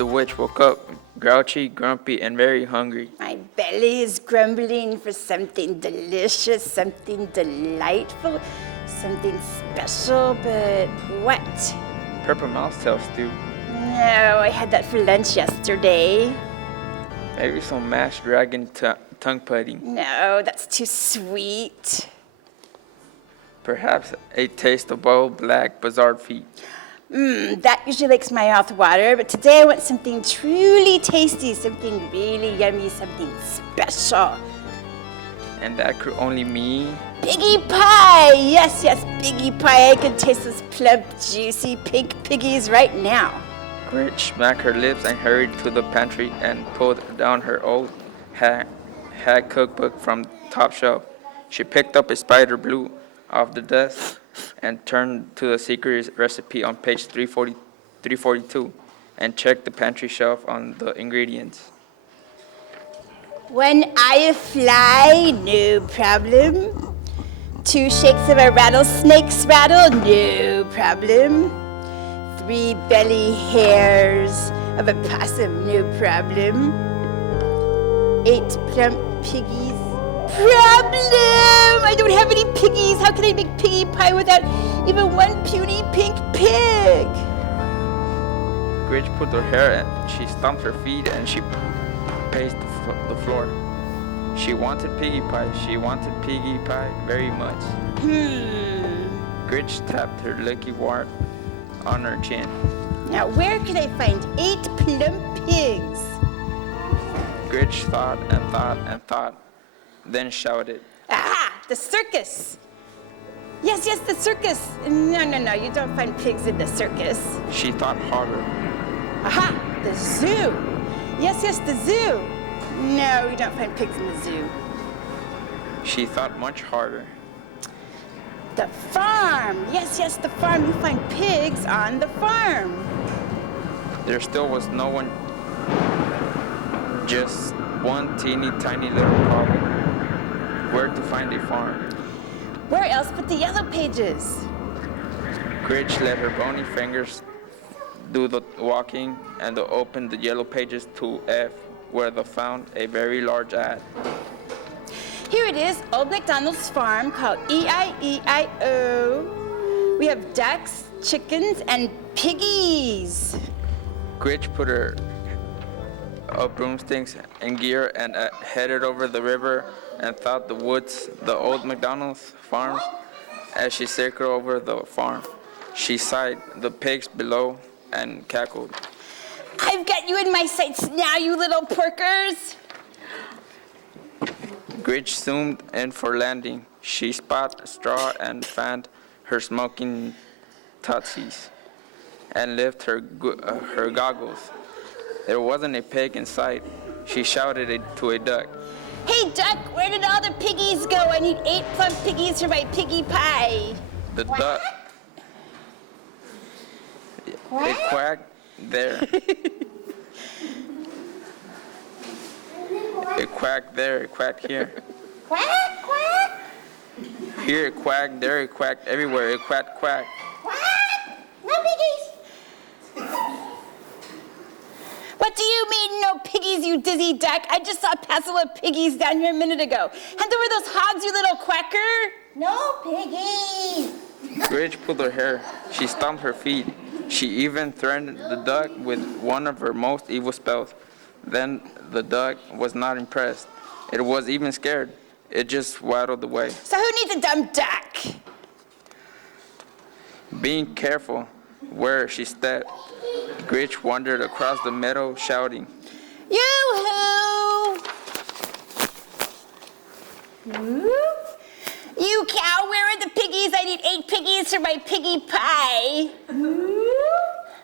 The witch woke up, grouchy, grumpy, and very hungry. My belly is grumbling for something delicious, something delightful, something special, but what? Pepper mousetail stew. No, I had that for lunch yesterday. Maybe some mashed dragon tongue pudding. No, that's too sweet. Perhaps a taste of boiled black buzzard feet. That usually makes my mouth water, but today I want something truly tasty, something really yummy, something special. And that could only mean Piggie Pie! Yes, Piggie Pie. I can taste those plump, juicy pink piggies right now. Grinch smacked her lips and hurried to the pantry and pulled down her old hat cookbook from the top shelf. She picked up a spider blue off the desk and turned to the secret recipe on page 342 and checked the pantry shelf on the ingredients. One eye of fly, no problem. 2 shakes of a rattlesnake's rattle, no problem. 3 belly hairs of a possum, no problem. 8 plump piggies, problem! I don't have any piggies. How can I make piggie pie without even one puny pink pig? Grinch pulled her hair and she stomped her feet and she paced the floor. She wanted Piggie Pie. She wanted Piggie Pie very much. Grinch tapped her licky wart on her chin. Now where can I find 8 plump pigs? Grinch thought and thought and thought, then shouted, Aha! The circus! Yes, the circus! No, you don't find pigs in the circus. She thought harder. Aha! The zoo! Yes, the zoo! No, you don't find pigs in the zoo. She thought much harder. The farm! Yes, the farm. You find pigs on the farm. There still was no one, just one teeny tiny little problem. Where to find a farm? Where else but the yellow pages? Grinch let her bony fingers do the walking and opened the yellow pages to F, where they found a very large ad. Here it is, Old MacDonald's farm called E-I-E-I-O. We have ducks, chickens, and piggies. Grinch put her broomsticks in gear and headed over the river and thought the woods, the old MacDonald's farms. As she circled over the farm, she sighed the pigs below and cackled. I've got you in my sights now, you little porkers. Grinch zoomed in for landing. She spat straw and fanned her smoking tootsies and lifted her goggles. There wasn't a pig in sight. She shouted it to a duck. Hey, duck, where did all the piggies go? I need 8 plump piggies for my piggie pie. The duck. It quacked there. It quacked there, it quacked here. Quack, quack. Here it quacked, there it quacked, everywhere it quack. Quack. No piggies. What do you mean, no piggies, you dizzy duck? I just saw a passel of piggies down here a minute ago. Hand over those hogs, you little quacker. No piggies. Grinch pulled her hair. She stomped her feet. She even threatened the duck with one of her most evil spells. Then the duck was not impressed. It was even scared. It just waddled away. So who needs a dumb duck? Being careful where she stepped, Grinch wandered across the meadow shouting, Yoo-hoo! You cow, where are the piggies? I need 8 piggies for my piggie pie.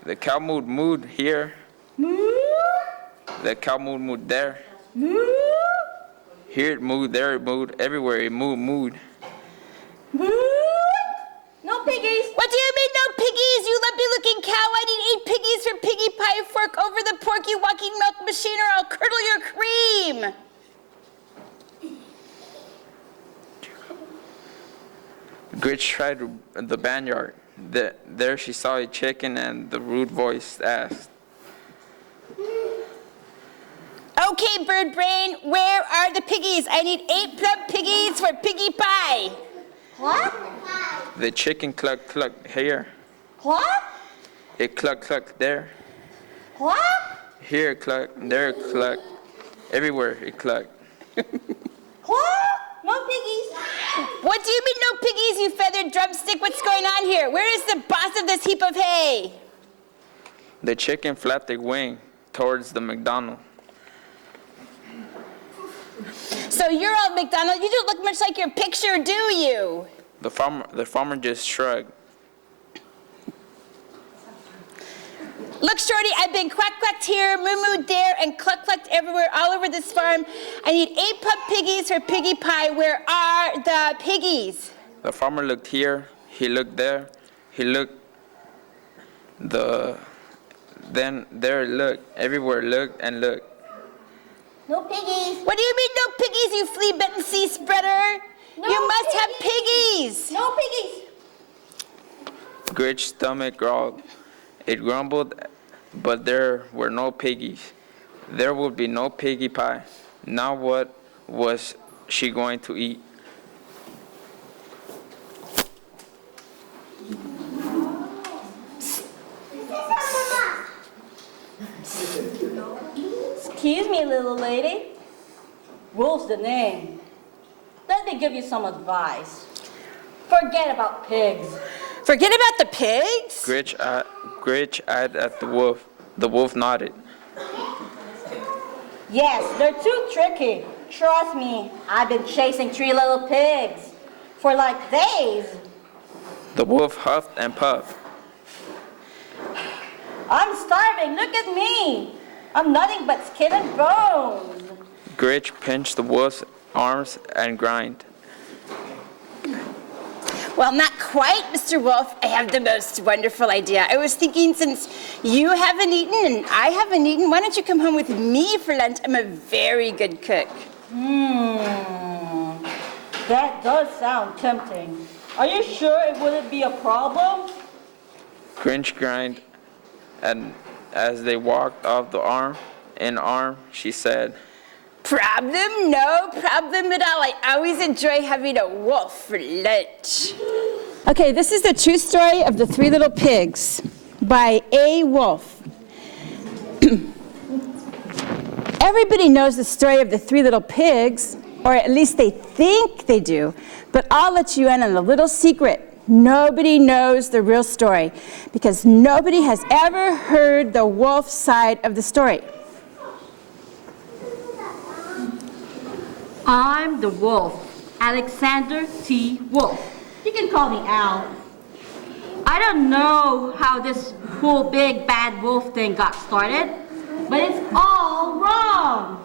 The cow mooed here. The cow mooed there. Here it mooed, there it mooed, everywhere it mooed. No piggies. What do you mean, no piggies? You lumpy-looking cow. I need 8 piggies for piggie pie. Fork over the porky walking milk machine or I'll curdle your cream. Grinch tried the barnyard. There she saw a chicken and the rude voice asked, Okay, Bird Brain, where are the piggies? I need 8 plump piggies for Piggie Pie. What? The chicken cluck cluck here. What? It cluck cluck there. What? Here it cluck, there it cluck. Everywhere it cluck. What? No piggies. What do you mean no piggies, you feathered drumstick? What's going on here? Where is the boss of this heap of hay? The chicken flapped a wing towards the McDonald. So you're old McDonald. You don't look much like your picture, do you? The farmer just shrugged. Look, Shorty, I've been quack-quacked here, moo-mooed there, and cluck-clucked everywhere, all over this farm. I need 8 plump piggies for Piggie Pie. Where are the piggies? The farmer looked here, he looked there, he looked then there it looked, everywhere looked and looked. No piggies. What do you mean no piggies, you flea-bitten sea spreader? No you must piggies. Have piggies. No piggies. Gritch's stomach growled. It grumbled, but there were no piggies. There would be no Piggie Pie. Now what was she going to eat? Excuse me, little lady. Wolf's the name. Let me give you some advice. Forget about pigs. Forget about the pigs? Gritch eyed at the wolf. The wolf nodded. Yes, they're too tricky. Trust me, I've been chasing 3 little pigs for like days. The wolf huffed and puffed. I'm starving, look at me. I'm nothing but skin and bones. Gritch pinched the wolf's arms and grinned. Well, not quite, Mr. Wolf. I have the most wonderful idea. I was thinking, since you haven't eaten and I haven't eaten, why don't you come home with me for lunch? I'm a very good cook. That does sound tempting. Are you sure it wouldn't be a problem? Grinch grinned, and as they walked off the arm in arm, she said, Problem? No problem at all. I always enjoy having a wolf for lunch. Okay, this is the true story of the 3 little pigs by A. Wolf. Everybody knows the story of the 3 little pigs, or at least they think they do, but I'll let you in on a little secret. Nobody knows the real story because nobody has ever heard the wolf side of the story. I'm the wolf, Alexander T. Wolf. You can call me Al. I don't know how this whole big bad wolf thing got started, but it's all wrong.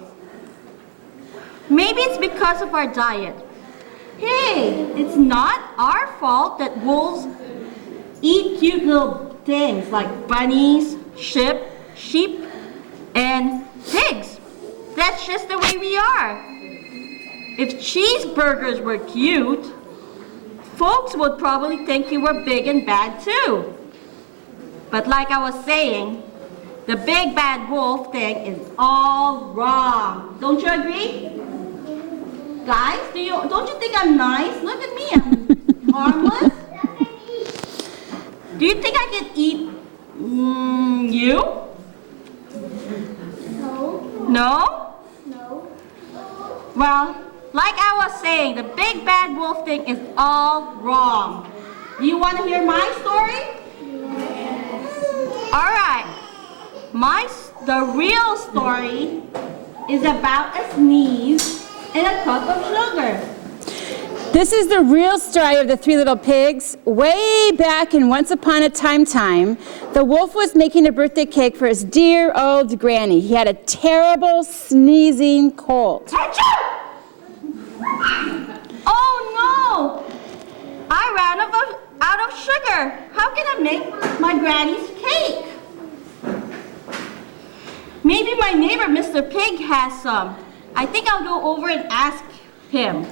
Maybe it's because of our diet. Hey, it's not our fault that wolves eat cute little things like bunnies, sheep, and pigs. That's just the way we are. If cheeseburgers were cute, folks would probably think you were big and bad too. But like I was saying, the big bad wolf thing is all wrong. Don't you agree? Guys, don't you think I'm nice? Look at me, I'm harmless. Do you think I could eat you? No? Well, like I was saying, the big bad wolf thing is all wrong. Do you want to hear my story? Yes. All right. The real story is about a sneeze and a cup of sugar. This is the real story of the 3 little pigs. Way back in Once Upon a Time, the wolf was making a birthday cake for his dear old granny. He had a terrible sneezing cold. Achoo! Oh no! I ran out of sugar. How can I make my granny's cake? Maybe my neighbor, Mr. Pig, has some. I think I'll go over and ask him.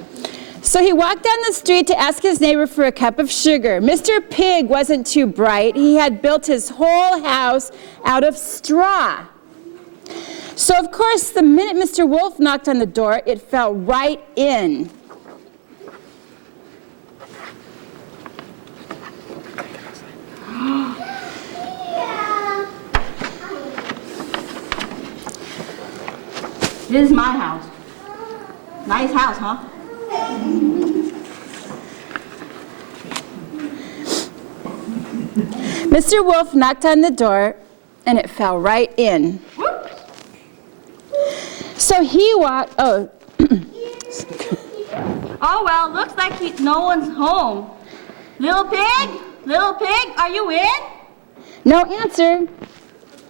So he walked down the street to ask his neighbor for a cup of sugar. Mr. Pig wasn't too bright. He had built his whole house out of straw. So, of course, the minute Mr. Wolf knocked on the door, it fell right in. This is my house. Nice house, huh? Mr. Wolf knocked on the door, and it fell right in. Whoops. So he walked, Oh, well, looks like no one's home. Little pig, are you in? no answer.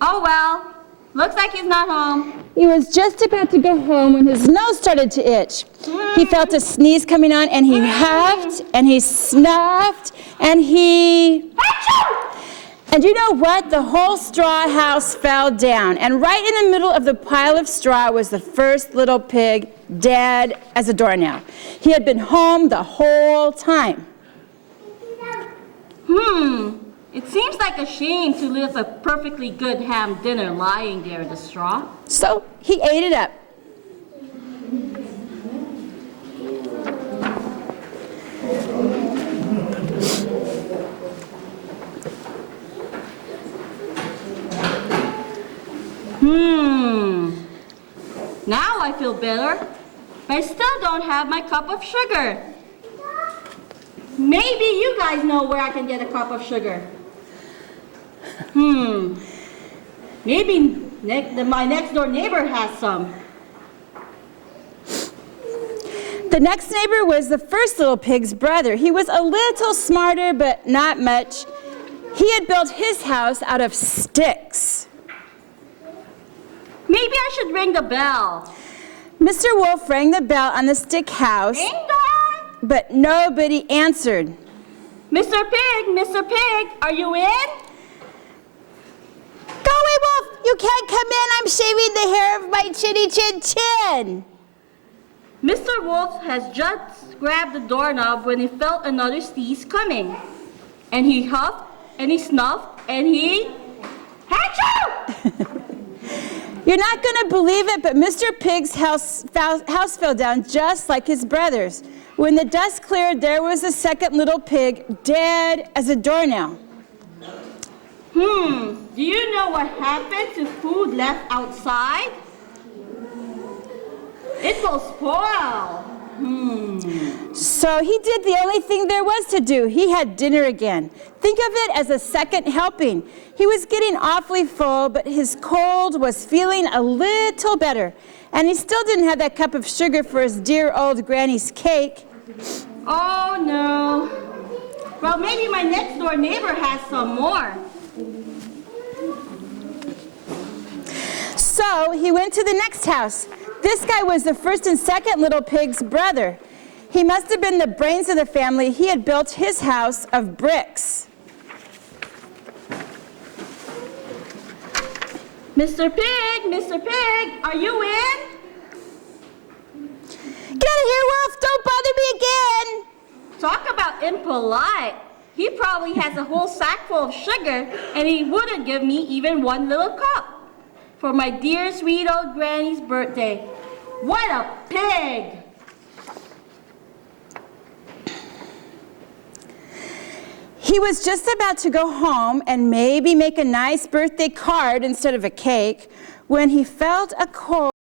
Oh, well, looks like he's not home. He was just about to go home when his nose started to itch. He felt a sneeze coming on, and he huffed, and he snuffed, and he... And you know what? The whole straw house fell down, and right in the middle of the pile of straw was the first little pig, dead as a doornail. He had been home the whole time. It seems like a shame to leave a perfectly good ham dinner lying there in the straw. So he ate it up. Now I feel better, but I still don't have my cup of sugar. Maybe you guys know where I can get a cup of sugar. Maybe my next door neighbor has some. The next neighbor was the first little pig's brother. He was a little smarter, but not much. He had built his house out of sticks. Maybe I should ring the bell. Mr. Wolf rang the bell on the stick house, Ding dong! but nobody answered. Mr. Pig, are you in? Go away, Wolf! You can't come in. I'm shaving the hair of my chinny chin chin. Mr. Wolf has just grabbed the doorknob when he felt another sneeze coming. And he huffed, and he snuffed, and he... Achoo! You're not going to believe it, but Mr. Pig's house fell down just like his brother's. When the dust cleared, there was the second little pig, dead as a doornail. Do you know what happened to food left outside? It will spoil. So he did the only thing there was to do. He had dinner again. Think of it as a second helping. He was getting awfully full, but his cold was feeling a little better. And he still didn't have that cup of sugar for his dear old granny's cake. Oh, no. Well, maybe my next door neighbor has some more. So he went to the next house. This guy was the first and second little pig's brother. He must have been the brains of the family. He had built his house of bricks. Mr. Pig, are you in? Get out of here, Wolf! Don't bother me again! Talk about impolite. He probably has a whole sack full of sugar, and he wouldn't give me even one little cup for my dear sweet old granny's birthday. What a pig! He was just about to go home and maybe make a nice birthday card instead of a cake when he felt a cold